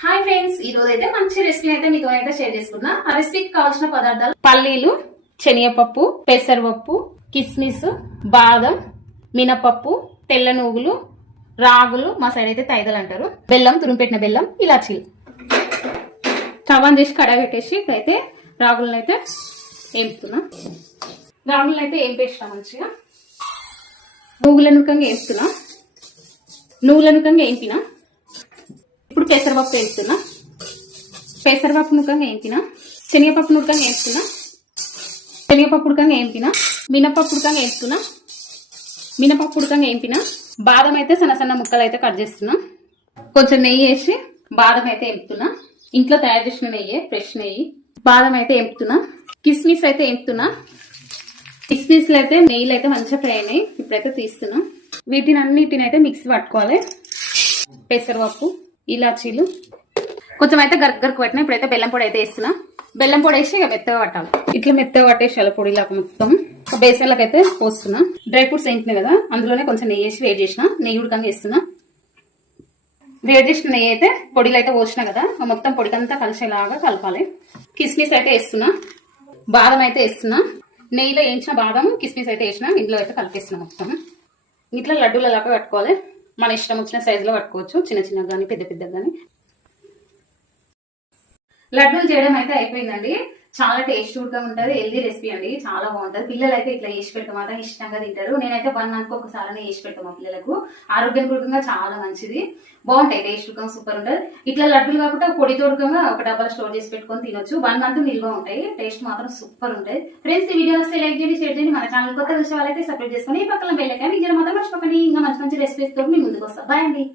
Hi friends, ఈ రోజు అయితే మంచి రెసిపీ అయితే మీతో అయితే షేర్ చేసుకున్నా. ఆ రెసిపీకి కావాల్సిన పదార్థాలు పల్లీలు, శనగపప్పు, పెసరపప్పు, కిస్మిస్, బాదం, మినపప్పు, తెల్ల నువ్వులు, రాగులు, మా సైడ్ అయితే తైదలు అంటారు, బెల్లం, తురుముపెట్టిన బెల్లం, ఇలాచీలు. స్టవ్ ఆన్ చేసి కడాయి పెట్టేసి ఇప్పుడైతే రాగులను అయితే వేపుతున్నా. రాగులను అయితే వేపేసిన మంచిగా. నువ్వులను వేపుతున్నా. నువ్వులను వేపిన. ఇప్పుడు పెసరపప్పు వేస్తున్నా. పెసరపప్పు నుకంగా వేపిన. శనగపప్పు నుకంగా వేస్తున్నా. శనగపప్పు ఉడకంగా వేపిన. మినపప్పు ఉడకంగా వేస్తున్నా. మినపప్పు ఉడకంగా వేపిన. బాదం అయితే సన్న సన్న ముక్కలు అయితే కట్ చేస్తున్నా. కొంచెం నెయ్యి వేసి బాదం అయితే వేపుతున్నా. ఇంట్లో తయారు చేసిన నెయ్యి, ఫ్రెష్ నెయ్యి. బాదం అయితే వేపుతున్నా. కిస్మిస్ అయితే వేపుతున్నా. కిస్మిస్లు అయితే నెయ్యిలు అయితే మంచిగా ఫ్రై అయినాయి. ఇప్పుడైతే తీస్తున్నా. వీటిని అన్నిటిని అయితే మిక్సీ పట్టుకోవాలి. పెసరపప్పు, ఇలాచీలు కొంచెం అయితే గరగరకు పట్టినా. ఇప్పుడైతే బెల్లం పొడి అయితే వేస్తున్నా. బెల్లం పొడి వేసి ఇక మెత్తగా పట్టాలి. ఇట్లా మెత్తగా పట్టేసి అలా పొడిలాగా మొత్తం బేసన్లకు అయితే పోస్తున్నా. డ్రై ఫ్రూట్స్ వేయించినాయి కదా, అందులోనే కొంచెం నెయ్యి వేసి వేడి చేసిన. నెయ్యి ఉడకంగా వేస్తున్నా. వేడి చేసిన నెయ్యి అయితే పొడిలో అయితే పోసిన కదా, మొత్తం పొడికంతా కలిసేలాగా కలపాలి. కిస్మిస్ అయితే వేస్తున్నా. బాదం అయితే వేస్తున్నా. నెయ్యిలో వేయించిన బాదం, కిస్మిస్ అయితే వేసిన. ఇందులో అయితే కలిపేస్తున్నా మొత్తం. ఇట్లా లడ్డూలలాగా కట్టుకోవాలి. మన ఇష్టం వచ్చిన సైజులో కట్టుకోవచ్చు, చిన్న చిన్నగా కానీ పెద్ద పెద్దగా కానీ. లడ్డూలు చేయడం అయితే అయిపోయిందండి. చాలా టేస్ట్గా ఉంటుంది. హెల్దీ రెసిపీ అండి, చాలా బాగుంటుంది. పిల్లలు అయితే ఇట్లా వేసి పెడతాం మాత్రం ఇష్టంగా తింటారు. నేనైతే 1 మంత్ ఒకసారి వేసి పెడతాం మా పిల్లలకు. ఆరోగ్యపూర్వకంగా చాలా మంచిది. బాగుంటాయి, టేస్ట్గా సూపర్ ఉంటుంది. ఇట్లా లడ్డూలు కాకుండా పొడితోడుకంగా ఒక డబ్బాలో స్టోర్ చేసి పెట్టుకొని తినొచ్చు. 1 మంత్ నిల్వ ఉంటాయి. టేస్ట్ మాత్రం సూపర్ ఉంటుంది. ఫ్రెండ్స్, ఈ వీడియో వస్తే లైక్ చేయండి, షేర్ చేయండి. మన ఛానల్ కొత్త విషయాలు అయితే సబ్స్క్రైబ్ చేసుకొని ఈ పక్కన బెల్ ఐకాన్ ఇచ్చిన మాత్రం మర్చిపోకండి. ఇంకా మంచి మంచి రెసిపీస్ తో మీ ముందుకు వస్తాం. బాయ్ అండి.